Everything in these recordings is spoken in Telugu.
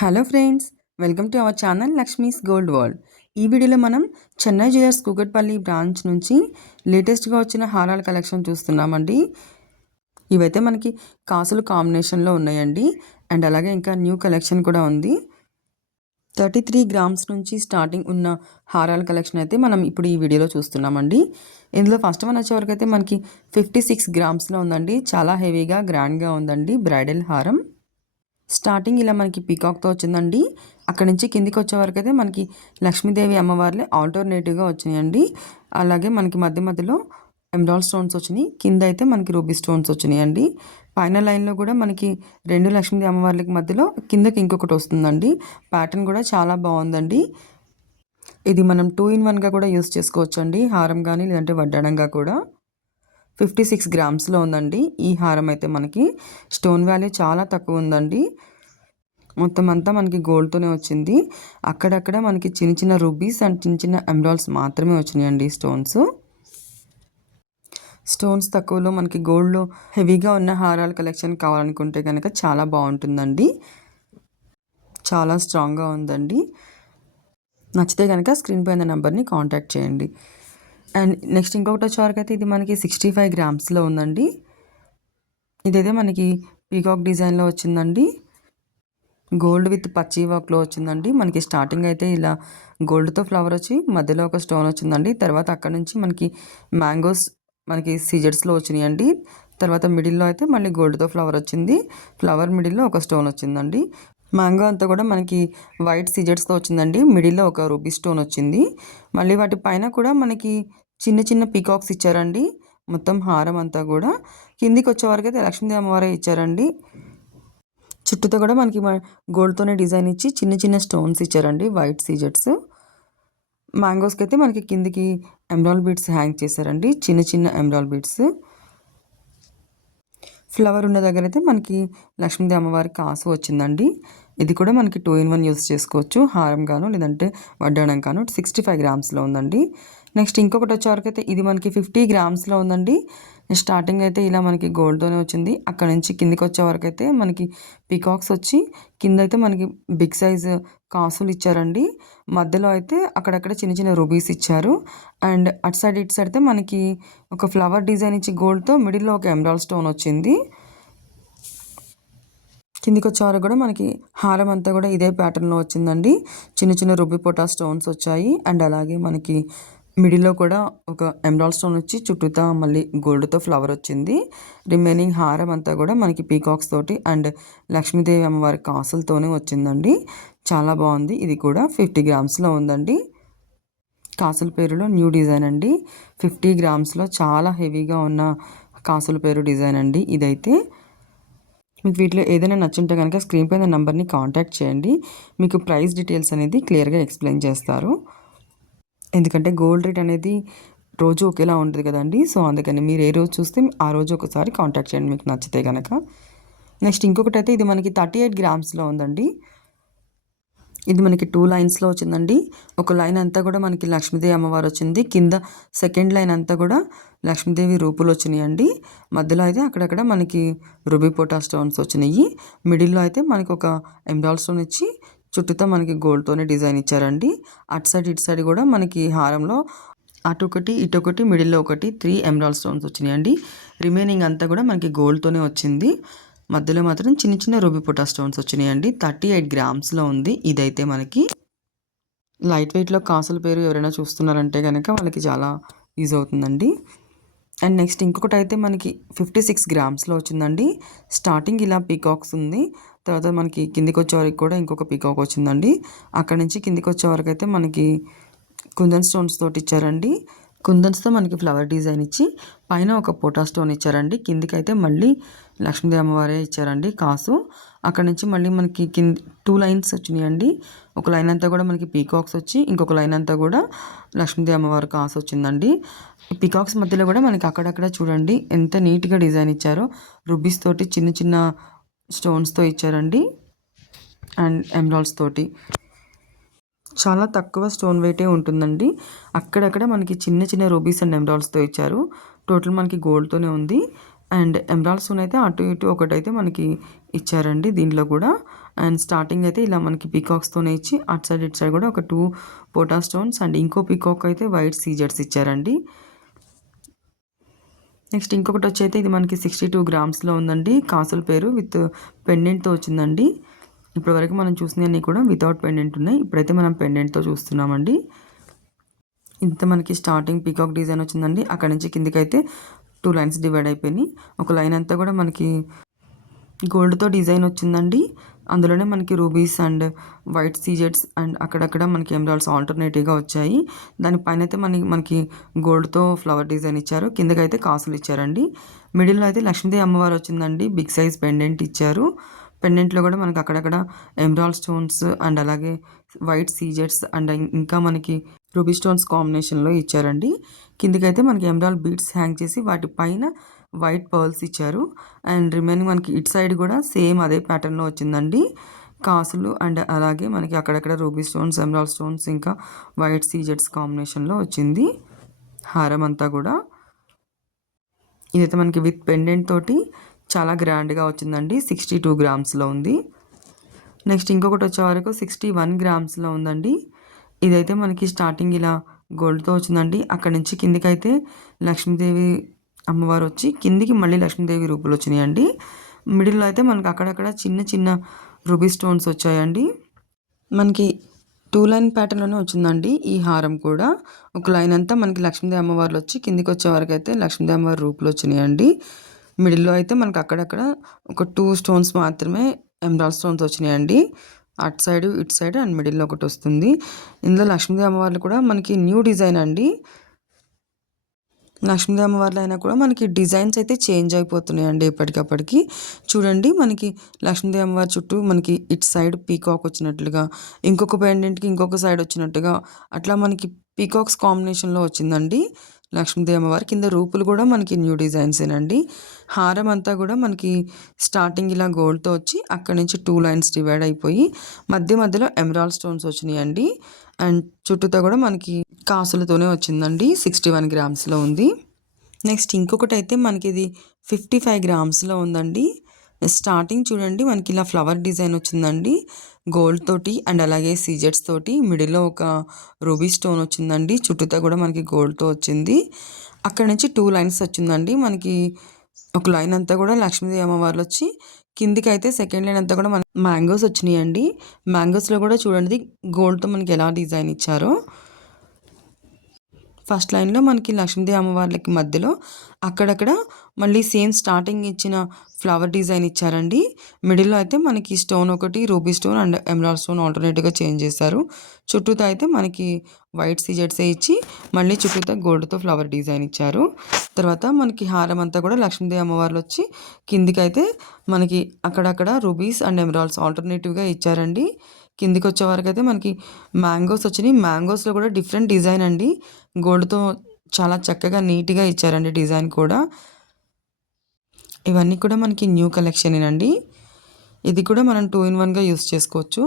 Hello friends, welcome to our channel Lakshmi's gold world. ఈ వీడియోలో మనం చెన్నై జ్యువెలర్స్ కూకట్పల్లి బ్రాంచ్ నుంచి లేటెస్ట్గా వచ్చిన హారాల కలెక్షన్ చూస్తున్నామండి. ఇవైతే మనకి కాసులు కాంబినేషన్లో ఉన్నాయండి. అండ్ అలాగే ఇంకా న్యూ కలెక్షన్ కూడా ఉంది. 33 గ్రామ్స్ నుంచి స్టార్టింగ్ ఉన్న హారాల కలెక్షన్ అయితే మనం ఇప్పుడు ఈ వీడియోలో చూస్తున్నామండి. ఇందులో ఫస్ట్ వన్ వచ్చేవరకు అయితే మనకి 56 గ్రామ్స్లో ఉందండి. చాలా హెవీగా గ్రాండ్గా ఉందండి బ్రైడల్ హారం. స్టార్టింగ్ ఇలా మనకి పీకాక్తో వచ్చిందండి. అక్కడ నుంచి కిందికి వచ్చే వరకు అయితే మనకి లక్ష్మీదేవి అమ్మవార్లే ఆల్టర్నేటివ్గా వచ్చినాయండి. అలాగే మనకి మధ్య మధ్యలో ఎమరాల్డ్ స్టోన్స్ వచ్చినాయి. కింద అయితే మనకి రూబీ స్టోన్స్ వచ్చినాయండి. పైన లైన్లో కూడా మనకి 2 లక్ష్మీదేవి అమ్మవార్లకి మధ్యలో కిందకి ఇంకొకటి వస్తుందండి. ప్యాటర్న్ కూడా చాలా బాగుందండి. ఇది మనం 2 in 1గా కూడా యూస్ చేసుకోవచ్చండి. హారం కానీ లేదంటే వడ్డాణంగా కూడా. 56 గ్రామ్స్లో ఉందండి ఈ హారం అయితే. మనకి స్టోన్ వాల్యూ చాలా తక్కువ ఉందండి. మొత్తం అంతా మనకి గోల్డ్తోనే వచ్చింది. అక్కడక్కడ మనకి చిన్న చిన్న రూబీస్ అండ్ చిన్న చిన్న ఎమరాల్డ్స్ మాత్రమే వచ్చినాయండి స్టోన్స్ తక్కువలో మనకి గోల్డ్లో హెవీగా ఉన్న హారాల కలెక్షన్ కావాలనుకుంటే కనుక చాలా బాగుంటుందండి. చాలా స్ట్రాంగ్గా ఉందండి. నచ్చితే కనుక స్క్రీన్ పైన నెంబర్ని కాంటాక్ట్ చేయండి. అండ్ నెక్స్ట్ ఇంకొకటి వచ్చేవరకు అయితే ఇది మనకి 65 గ్రామ్స్లో ఉందండి. ఇదైతే మనకి పీకాక్ డిజైన్లో వచ్చిందండి. గోల్డ్ విత్ పచ్చి వర్క్లో వచ్చిందండి. మనకి స్టార్టింగ్ అయితే ఇలా గోల్డ్తో ఫ్లవర్ వచ్చి మధ్యలో ఒక స్టోన్ వచ్చిందండి. తర్వాత అక్కడ నుంచి మనకి మ్యాంగోస్ మనకి సీజెడ్స్లో వచ్చినాయండి. తర్వాత మిడిల్లో అయితే మళ్ళీ గోల్డ్తో ఫ్లవర్ వచ్చింది. ఫ్లవర్ మిడిల్లో ఒక స్టోన్ వచ్చిందండి. మ్యాంగో అంతా కూడా మనకి వైట్ సీజెడ్స్తో వచ్చిందండి. మిడిల్లో ఒక రూబీ స్టోన్ వచ్చింది. మళ్ళీ వాటి పైన కూడా మనకి చిన్న చిన్న పీకాక్స్ ఇచ్చారండి. మొత్తం హారం అంతా కూడా కిందికి వచ్చే వరకు అయితే లక్ష్మీదేవి అమ్మవారే ఇచ్చారండి. చుట్టూతో కూడా మనకి గోల్డ్తోనే డిజైన్ ఇచ్చి చిన్న చిన్న స్టోన్స్ ఇచ్చారండి, వైట్ సీజెడ్స్. మ్యాంగోస్కి అయితే మనకి కిందికి ఎమరాల్డ్ బీడ్స్ హ్యాంగ్ చేశారండి, చిన్న చిన్న ఎమరాల్డ్ బీడ్స్. ఫ్లవర్ ఉన్న దగ్గర అయితే మనకి లక్ష్మీదేవి అమ్మవారి కాసు వచ్చిందండి. ఇది కూడా మనకి 2 in 1 యూస్ చేసుకోవచ్చు, హారం గాను లేదంటే వడ్డాణం కాను. 65 గ్రామ్స్లో ఉందండి. నెక్స్ట్ ఇంకొకటి వచ్చేవరకు అయితే ఇది మనకి 50 గ్రామ్స్లో ఉందండి. స్టార్టింగ్ అయితే ఇలా మనకి గోల్డ్తోనే వచ్చింది. అక్కడ నుంచి కిందికి వచ్చే వరకు అయితే మనకి పీకాక్స్ వచ్చి కింద అయితే మనకి బిగ్ సైజ్ కాసులు ఇచ్చారండి. మధ్యలో అయితే అక్కడక్కడ చిన్న చిన్న రూబీస్ ఇచ్చారు. అండ్ అటు సైడ్ ఇటు సైడ్ అయితే మనకి ఒక ఫ్లవర్ డిజైన్ ఇచ్చి గోల్డ్తో మిడిల్లో ఒక ఎమరాల్డ్ స్టోన్ వచ్చింది. కిందికి వచ్చే వరకు కూడా మనకి హారం అంతా కూడా ఇదే ప్యాటర్న్లో వచ్చిందండి. చిన్న చిన్న రూబీ పొటా స్టోన్స్ వచ్చాయి. అండ్ అలాగే మనకి మిడిల్లో కూడా ఒక ఎమరాల్డ్ స్టోన్ వచ్చి చుట్టూతా మళ్ళీ గోల్డ్తో ఫ్లవర్ వచ్చింది. రిమైనింగ్ హారం అంతా కూడా మనకి పీకాక్స్ తోటి అండ్ లక్ష్మీదేవి అమ్మవారి కాసులతోనే వచ్చిందండి. చాలా బాగుంది. ఇది కూడా 50 గ్రామ్స్లో ఉందండి. కాసుల పేరులో న్యూ డిజైన్ అండి. 50 గ్రామ్స్లో చాలా హెవీగా ఉన్న కాసుల పేరు డిజైన్ అండి ఇదైతే. మీకు వీటిలో ఏదైనా నచ్చుంటే కనుక స్క్రీన్ పైన నెంబర్ని కాంటాక్ట్ చేయండి. మీకు ప్రైస్ డీటెయిల్స్ అనేది క్లియర్గా ఎక్స్ప్లెయిన్ చేస్తారు. ఎందుకంటే గోల్డ్ రేట్ అనేది రోజు ఒకేలా ఉంటుంది కదండి. సో అందుకని మీరు ఏ రోజు చూస్తే ఆ రోజు ఒకసారి కాంటాక్ట్ చేయండి మీకు నచ్చితే కనుక. నెక్స్ట్ ఇంకొకటి అయితే ఇది మనకి 38 గ్రామ్స్లో ఉందండి. ఇది మనకి 2 లైన్స్లో వచ్చిందండి. ఒక లైన్ అంతా కూడా మనకి లక్ష్మీదేవి అమ్మవారు వచ్చింది. కింద సెకండ్ లైన్ అంతా కూడా లక్ష్మీదేవి రూపులు వచ్చినాయండి. మధ్యలో అయితే అక్కడక్కడ మనకి రూబీ పోటా స్టోన్స్ వచ్చినాయి. మిడిల్లో అయితే మనకి ఒక ఎమరాల్డ్ స్టోన్ ఇచ్చి చుట్టూతో మనకి గోల్డ్తోనే డిజైన్ ఇచ్చారండి. అటు సైడ్ ఇటు సైడ్ కూడా మనకి హారంలో అటు ఒకటి ఇటు ఒకటి మిడిల్లో ఒకటి 3 ఎమరాల్డ్ స్టోన్స్ వచ్చినాయండి. రిమైనింగ్ అంతా కూడా మనకి గోల్డ్తోనే వచ్చింది. మధ్యలో మాత్రం చిన్న చిన్న రూబీ పొటా స్టోన్స్ వచ్చినాయండి. 38 గ్రామ్స్లో ఉంది ఇదైతే. మనకి లైట్ వెయిట్లో కాసుల పేరు ఎవరైనా చూస్తున్నారంటే కనుక వాళ్ళకి చాలా యూజ్ అవుతుందండి. అండ్ నెక్స్ట్ ఇంకొకటి అయితే మనకి 56 గ్రామ్స్లో వచ్చిందండి. స్టార్టింగ్ ఇలా పీకాక్స్ ఉంది. తర్వాత మనకి కిందికి వచ్చే వరకు కూడా ఇంకొక పీకాక్ వచ్చిందండి. అక్కడ నుంచి కిందికి వచ్చే వరకు అయితే మనకి కుందన్ స్టోన్స్ తోటి ఇచ్చారండి. కుందన్స్తో మనకి ఫ్లవర్ డిజైన్ ఇచ్చి పైన ఒక పోటా స్టోన్ ఇచ్చారండి. కిందికి అయితే మళ్ళీ లక్ష్మీదేవి అమ్మవారే ఇచ్చారండి కాసు. అక్కడ నుంచి మళ్ళీ మనకి 2 లైన్స్ వచ్చినాయండి. ఒక లైన్ అంతా కూడా మనకి పీకాక్స్ వచ్చి ఇంకొక లైన్ అంతా కూడా లక్ష్మీదేవి అమ్మవారి కాసు వచ్చిందండి. పీకాక్స్ మధ్యలో కూడా మనకి అక్కడక్కడ చూడండి ఎంత నీట్గా డిజైన్ ఇచ్చారో. రూబీస్ తోటి చిన్న చిన్న స్టోన్స్తో ఇచ్చారండి అండ్ ఎమరాల్డ్స్ తోటి. చాలా తక్కువ స్టోన్ వెయిటే ఉంటుందండి. అక్కడక్కడ మనకి చిన్న చిన్న రూబీస్ అండ్ ఎమరాల్డ్స్తో ఇచ్చారు. టోటల్ మనకి గోల్డ్తోనే ఉంది. అండ్ ఎమరాల్డ్ స్టోన్ అయితే అటు ఇటు ఒకటైతే మనకి ఇచ్చారండి దీంట్లో కూడా. అండ్ స్టార్టింగ్ అయితే ఇలా మనకి పీకాక్స్తోనే ఇచ్చి అటు సైడ్ ఇటు సైడ్ కూడా ఒక 2 పోటా స్టోన్స్ అండ్ ఇంకో పీకాక్ అయితే వైట్ సీజర్స్ ఇచ్చారండి. నెక్స్ట్ ఇంకొకటి వచ్చి అయితే ఇది మనకి 62 గ్రామ్స్లో ఉందండి. కాసుల పేరు విత్ పెండెంట్తో వచ్చిందండి. ఇప్పటివరకు మనం చూసినవన్నీ కూడా వితౌట్ పెండెంట్ ఉన్నాయి. ఇప్పుడైతే మనం పెండెంట్తో చూస్తున్నామండి. ఇంత మనకి స్టార్టింగ్ పీకాక్ డిజైన్ వచ్చిందండి. అక్కడ నుంచి కిందికైతే 2 లైన్స్ డివైడ్ అయిపోయినాయి. ఒక లైన్ అంతా కూడా మనకి గోల్డ్తో డిజైన్ వచ్చిందండి. అందులోనే మనకి రూబీస్ అండ్ వైట్ సీజెట్స్ అండ్ అక్కడక్కడ మనకి ఎమరాల్డ్స్ ఆల్టర్నేటివ్గా వచ్చాయి. దానిపైన అయితే మనకి గోల్డ్తో ఫ్లవర్ డిజైన్ ఇచ్చారు. కిందకైతే కాసులు ఇచ్చారండి. మిడిల్లో అయితే లక్ష్మీదేవి అమ్మవారు వచ్చిందండి. బిగ్ సైజ్ పెండెంట్ ఇచ్చారు. పెండెంట్లో కూడా మనకి అక్కడక్కడ ఎమరాల్డ్ స్టోన్స్ అండ్ అలాగే వైట్ సీజెట్స్ అండ్ ఇంకా మనకి రూబీ స్టోన్స్ కాంబినేషన్లో ఇచ్చారండి. కిందకైతే మనకి ఎమరాల్డ్ బీడ్స్ హ్యాంగ్ చేసి వాటి పైన వైట్ పర్ల్స్ ఇచ్చారు. అండ్ రిమైనింగ్ మనకి ఇటు సైడ్ కూడా సేమ్ అదే ప్యాటర్న్లో వచ్చిందండి. కాసులు అండ్ అలాగే మనకి అక్కడక్కడ రూబీ స్టోన్స్, ఎమరాల్డ్ స్టోన్స్ ఇంకా వైట్ సీజెట్స్ కాంబినేషన్లో వచ్చింది హారం అంతా కూడా. ఇదైతే మనకి విత్ పెండెంట్ తోటి చాలా గ్రాండ్గా వచ్చిందండి. 62 గ్రామ్స్లో ఉంది. నెక్స్ట్ ఇంకొకటి వచ్చే వరకు 61 గ్రామ్స్లో ఉందండి. ఇదైతే మనకి స్టార్టింగ్ ఇలా గోల్డ్తో వచ్చిందండి. అక్కడ నుంచి కిందికైతే లక్ష్మీదేవి అమ్మవారు వచ్చి కిందికి మళ్ళీ లక్ష్మీదేవి రూపులు వచ్చినాయండి. మిడిల్లో అయితే మనకి అక్కడక్కడ చిన్న చిన్న రూబీ స్టోన్స్ వచ్చాయండి. మనకి 2 లైన్ ప్యాటర్న్లోనే వచ్చిందండి ఈ హారం కూడా. ఒక లైన్ అంతా మనకి లక్ష్మీదేవి అమ్మవార్లు వచ్చి కిందికి వచ్చే వరకు అయితే లక్ష్మీదేవి అమ్మవారి రూపులు వచ్చినాయండి. మిడిల్లో అయితే మనకి అక్కడక్కడ ఒక 2 స్టోన్స్ మాత్రమే ఎమరాల్డ్ స్టోన్స్ వచ్చినాయండి. అటు సైడ్ ఇటు సైడ్ అండ్ మిడిల్లో ఒకటి వస్తుంది. ఇందులో లక్ష్మీదేవి అమ్మవార్లు కూడా మనకి న్యూ డిజైన్ అండి. లక్ష్మీదేవి అమ్మవార్లు అయినా కూడా మనకి డిజైన్స్ అయితే చేంజ్ అయిపోతున్నాయండి ఎప్పటికప్పటికి. చూడండి మనకి లక్ష్మీదేవి అమ్మవారి చుట్టూ మనకి ఇటు సైడ్ పీకాక్ వచ్చినట్లుగా, ఇంకొక పెండెంట్కి ఇంకొక సైడ్ వచ్చినట్టుగా అట్లా మనకి పీకాక్స్ కాంబినేషన్లో వచ్చిందండి లక్ష్మీదేవి అమ్మవారి. కింద రూపులు కూడా మనకి న్యూ డిజైన్సేనండి. హారం అంతా కూడా మనకి స్టార్టింగ్ ఇలా గోల్డ్తో వచ్చి అక్కడ నుంచి 2 లైన్స్ డివైడ్ అయిపోయి మధ్యలో ఎమరాల్డ్ స్టోన్స్ వచ్చినాయండి. అండ్ చుట్టూతో కూడా మనకి కాసులతోనే వచ్చిందండి. 61 గ్రామ్స్లో ఉంది. నెక్స్ట్ ఇంకొకటి అయితే మనకి ఇది 55 గ్రామ్స్లో ఉందండి. స్టార్టింగ్ చూడండి మనకి ఇలా ఫ్లవర్ డిజైన్ వచ్చిందండి గోల్డ్ తోటి అండ్ అలాగే సీజెట్స్ తోటి. మిడిల్లో ఒక రూబీ స్టోన్ వచ్చిందండి. చుట్టూతో కూడా మనకి గోల్డ్తో వచ్చింది. అక్కడ నుంచి 2 లైన్స్ వచ్చిందండి. మనకి ఒక లైన్ అంతా కూడా లక్ష్మీదేవి అమ్మవార్లు వచ్చి కిందికి అయితే సెకండ్ లైన్ అంతా కూడా మనకి మ్యాంగోస్ వచ్చినాయండి. మ్యాంగోస్లో కూడా చూడండి గోల్డ్తో మనకి ఎలా డిజైన్ ఇచ్చారో. ఫస్ట్ లైన్లో మనకి లక్ష్మీదేవి అమ్మవార్లకి మధ్యలో అక్కడక్కడ మళ్ళీ సేమ్ స్టార్టింగ్ ఇచ్చిన ఫ్లవర్ డిజైన్ ఇచ్చారండి. మిడిల్లో అయితే మనకి స్టోన్ ఒకటి ruby stone and emerald stone ఆల్టర్నేటివ్గా చేంజ్ చేశారు. చుట్టూతో అయితే మనకి వైట్ సీజెట్సే ఇచ్చి మళ్ళీ చుట్టూతో గోల్డ్తో ఫ్లవర్ డిజైన్ ఇచ్చారు. తర్వాత మనకి హారం అంతా కూడా లక్ష్మీదేవి అమ్మవార్లు వచ్చి కిందికి అయితే మనకి అక్కడక్కడ రూబీస్ అండ్ ఎమరాల్డ్స్ ఆల్టర్నేటివ్గా ఇచ్చారండి. కిందికి వచ్చే వరకు అయితే మనకి మ్యాంగోస్ వచ్చినాయి. మ్యాంగోస్లో కూడా డిఫరెంట్ డిజైన్ అండి. గోల్డ్తో చాలా చక్కగా నీట్గా ఇచ్చారండి డిజైన్ కూడా. ఇవన్నీ కూడా మనకి న్యూ కలెక్షనేనండి. ఇది కూడా మనం 2 in 1గా యూస్ చేసుకోవచ్చు.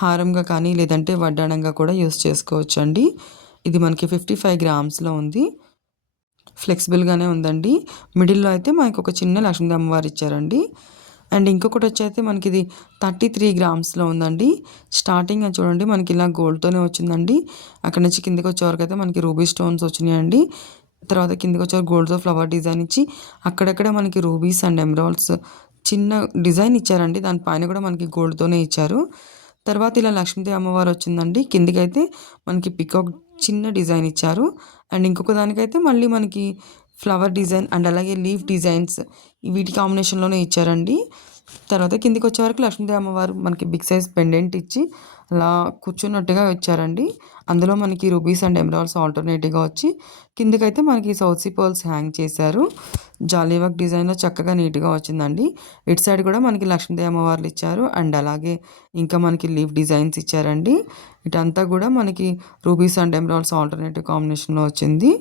హారంగా కానీ లేదంటే వడ్డాణంగా కూడా యూస్ చేసుకోవచ్చు అండి. ఇది మనకి 55 గ్రామ్స్లో ఉంది. ఫ్లెక్సిబుల్గానే ఉందండి. మిడిల్లో అయితే మనకు ఒక చిన్న లక్ష్మీదేవి అమ్మవారు ఇచ్చారండి. అండ్ ఇంకొకటి వచ్చైతే మనకి ఇది 33 గ్రామ్స్లో ఉందండి. స్టార్టింగ్ చూడండి మనకి ఇలా గోల్డ్తోనే వచ్చిందండి. అక్కడ నుంచి కిందికి వచ్చే వరకు అయితే మనకి రూబీ స్టోన్స్ వచ్చినాయండి. తర్వాత కిందికి వచ్చే గోల్డ్తో ఫ్లవర్ డిజైన్ ఇచ్చి అక్కడక్కడ మనకి రూబీస్ అండ్ ఎమరాల్డ్స్ చిన్న డిజైన్ ఇచ్చారండి. దానిపైన కూడా మనకి గోల్డ్తోనే ఇచ్చారు. తర్వాత ఇలా లక్ష్మీదేవి అమ్మవారు వచ్చిందండి. కిందికైతే మనకి పికాక్ చిన్న డిజైన్ ఇచ్చారు. అండ్ ఇంకొక దానికైతే మళ్ళీ మనకి ఫ్లవర్ డిజైన్ అండ్ అలాగే లీఫ్ డిజైన్స్ వీటి కాంబినేషన్లోనే ఇచ్చారండి. తర్వాత కిందికి వచ్చే వరకు లక్ష్మీదేవి అమ్మవారు మనకి బిగ్ సైజ్ పెండెంట్ ఇచ్చి అలా కూర్చున్నట్టుగా ఇచ్చారండి. అందులో మనకి రూబీస్ అండ్ ఎమరాల్డ్స్ ఆల్టర్నేటివ్గా వచ్చి కిందికైతే మనకి సౌత్ సీ పర్ల్స్ హ్యాంగ్ చేశారు. జాలీ వర్క్ డిజైన్లో చక్కగా నీట్గా వచ్చిందండి. ఇటు సైడ్ కూడా మనకి లక్ష్మీదేవి అమ్మవార్లు ఇచ్చారు అండ్ అలాగే ఇంకా మనకి లీఫ్ డిజైన్స్ ఇచ్చారండి. ఇటంతా కూడా మనకి రూబీస్ అండ్ ఎమరాల్డ్స్ ఆల్టర్నేటివ్ కాంబినేషన్లో వచ్చింది.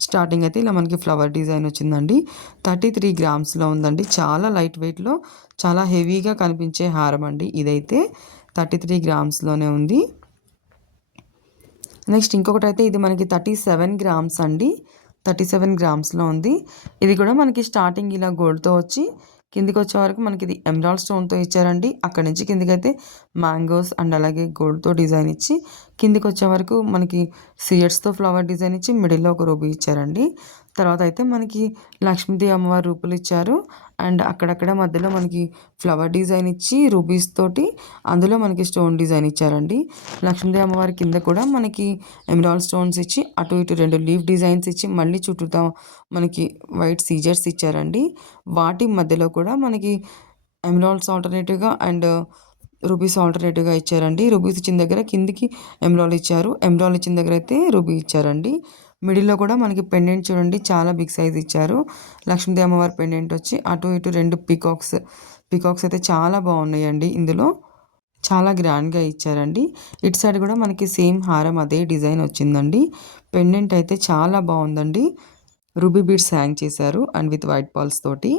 స్టార్టింగ్ అయితే ఇలా మనకి ఫ్లవర్ డిజైన్ వచ్చిందండి. 33 గ్రామ్స్లో ఉందండి. చాలా లైట్ వెయిట్లో చాలా హెవీగా కనిపించే హారం అండి. ఇదైతే 33 గ్రామ్స్లోనే ఉంది. నెక్స్ట్ ఇంకొకటి అయితే ఇది మనకి 37 గ్రామ్స్ అండి. 37 గ్రామ్స్‌లో ఉంది. ఇది కూడా మనకి స్టార్టింగ్ ఇలా గోల్డ్‌తో వచ్చి కిందికొచ్చే వరకు మనకి ఇది ఎమరాల్డ్ స్టోన్‌తో ఇచ్చారండి. అక్కడి నుంచి కిందికైతే మ్యాంగోస్ అండ్ అలాగే గోల్డ్‌తో డిజైన్ ఇచ్చి కిందికొచ్చే వరకు మనకి సీడ్స్‌తో ఫ్లవర్ డిజైన్ ఇచ్చి మిడిల్‌లో ఒక రూబీ ఇచ్చారండి. తర్వాత అయితే మనకి లక్ష్మీదేవి అమ్మవారి రూపులు ఇచ్చారు. అండ్ అక్కడక్కడ మధ్యలో మనకి ఫ్లవర్ డిజైన్ ఇచ్చి రూబీస్ తోటి అందులో మనకి స్టోన్ డిజైన్ ఇచ్చారండి. లక్ష్మీదేవి అమ్మవారి కింద కూడా మనకి ఎమరాల్డ్ స్టోన్స్ ఇచ్చి అటు ఇటు 2 లీఫ్ డిజైన్స్ ఇచ్చి మళ్ళీ చుట్టూతా మనకి వైట్ సీజర్స్ ఇచ్చారండి. వాటి మధ్యలో కూడా మనకి ఎమరాల్డ్స్ ఆల్టర్‌నేటివ్‌గా అండ్ రూబీస్ ఆల్టర్‌నేటివ్‌గా ఇచ్చారండి. రూబీస్ ఇచ్చిన దగ్గర కిందికి ఎమరాల్డ్ ఇచ్చారు. ఎమరాల్డ్ ఇచ్చిన దగ్గర అయితే రూబీ ఇచ్చారండి. మిడిల్‌లో కూడా మనకి పెండెంట్ చూడండి చాలా బిగ్ సైజ్ ఇచ్చారు. లక్ష్మీదేవి అమ్మవారి పెండెంట్ వచ్చి అటు ఇటు 2 పీకాక్స్. పీకాక్స్ అయితే చాలా బాగున్నాయండి ఇందులో. చాలా గ్రాండ్‌గా ఇచ్చారండి. ఇటు సైడ్ కూడా మనకి సేమ్ హారం అదే డిజైన్ వచ్చిందండి. పెండెంట్ అయితే చాలా బాగుందండి. రూబీ బీడ్స్ హ్యాంగ్ చేశారు అండ్ విత్ వైట్ పర్ల్స్ తోటి.